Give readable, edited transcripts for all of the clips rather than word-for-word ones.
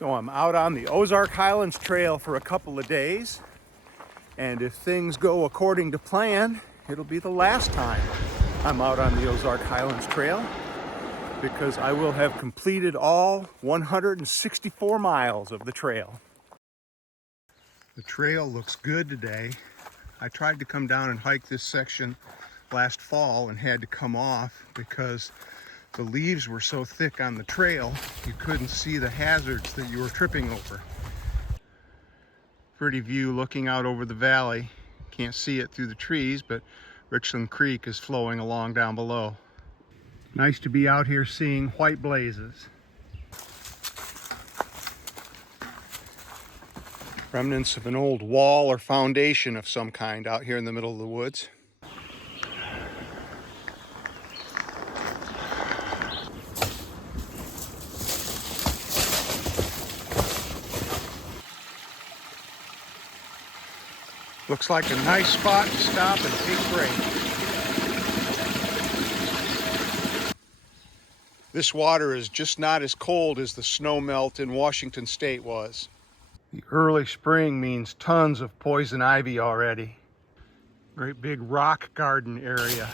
So I'm out on the Ozark Highlands Trail for a couple of days, and if things go according to plan, it'll be the last time I'm out on the Ozark Highlands Trail, because I will have completed all 164 miles of the trail. The trail looks good today. I tried to come down and hike this section last fall and had to come off because the leaves were so thick on the trail you couldn't see the hazards that you were tripping over. Pretty view looking out over the valley. Can't see it through the trees, but Richland Creek is flowing along down below. Nice to be out here seeing white blazes. Remnants of an old wall or foundation of some kind out here in the middle of the woods. Looks like a nice spot to stop and take a break. This water is just not as cold as the snow melt in Washington State was. The early spring means tons of poison ivy already. Great big rock garden area.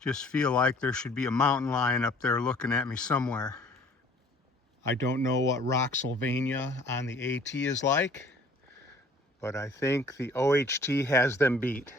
Just feel like there should be a mountain lion up there looking at me somewhere. I don't know what Rocksylvania on the AT is like, but I think the OHT has them beat.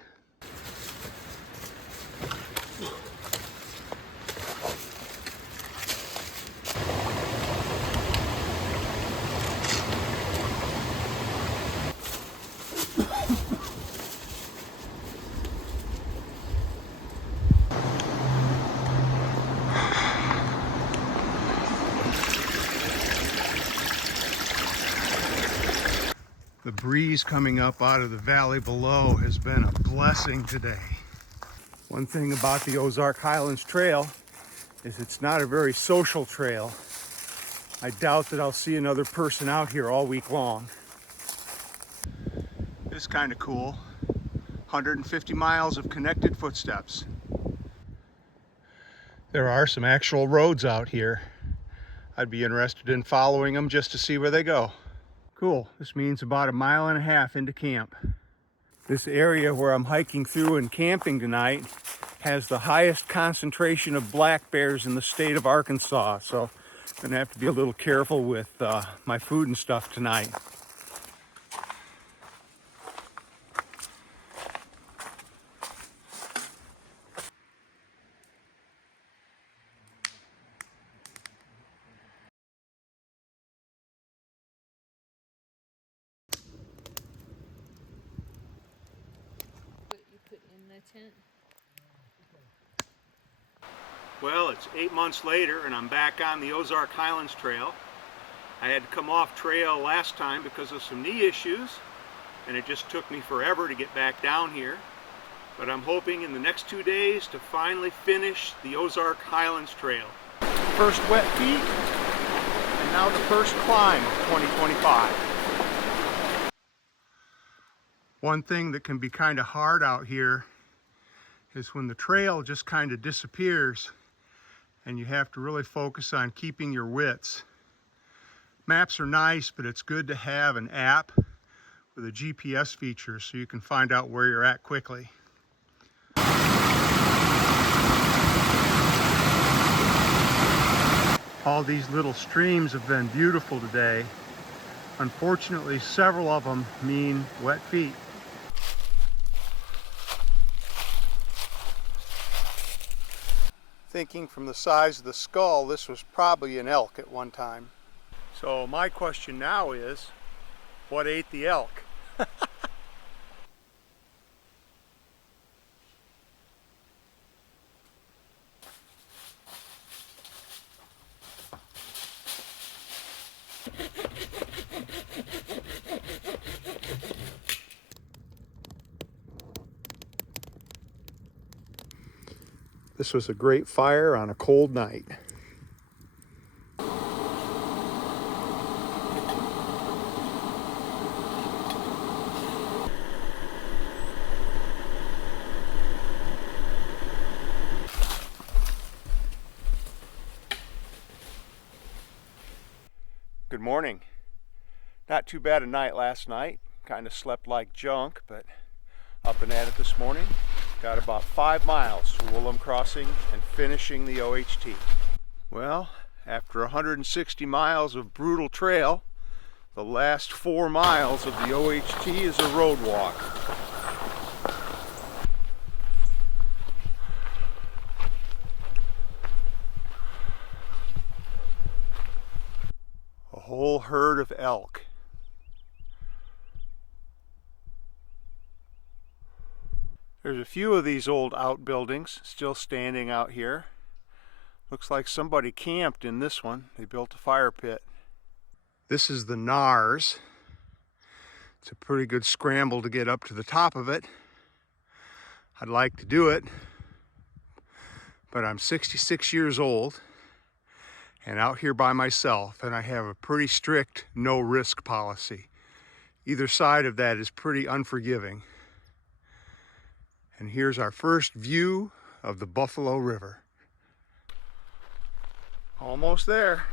The breeze coming up out of the valley below has been a blessing today. One thing about the Ozark Highlands Trail is it's not a very social trail. I doubt that I'll see another person out here all week long. This is kind of cool. 150 miles of connected footsteps. There are some actual roads out here. I'd be interested in following them just to see where they go. Cool, this means about 1.5 miles into camp. This area where I'm hiking through and camping tonight has the highest concentration of black bears in the state of Arkansas, so I'm gonna have to be a little careful with my food and stuff tonight. Well, it's 8 months later and I'm back on the Ozark Highlands Trail. I had to come off trail last time because of some knee issues, and it just took me forever to get back down here. But I'm hoping in the next 2 days to finally finish the Ozark Highlands Trail. First wet feet, and now the first climb of 2025. One thing that can be kind of hard out here is when the trail just kind of disappears and you have to really focus on keeping your wits. Maps are nice, but it's good to have an app with a GPS feature so you can find out where you're at quickly. All these little streams have been beautiful today. Unfortunately, several of them mean wet feet. Thinking from the size of the skull, this was probably an elk at one time. So my question now is, what ate the elk? This was a great fire on a cold night. Good morning. Not too bad a night last night. Kind of slept like junk, but up and at it this morning. Got about 5 miles to Woolum Crossing and finishing the OHT. Well, after 160 miles of brutal trail, the last 4 miles of the OHT is a road walk. A whole herd of elk. There's a few of these old outbuildings still standing out here. Looks like somebody camped in this one. They built a fire pit. This is the Nars. It's a pretty good scramble to get up to the top of it. I'd like to do it, but I'm 66 years old and out here by myself, and I have a pretty strict no-risk policy. Either side of that is pretty unforgiving. And here's our first view of the Buffalo River. Almost there.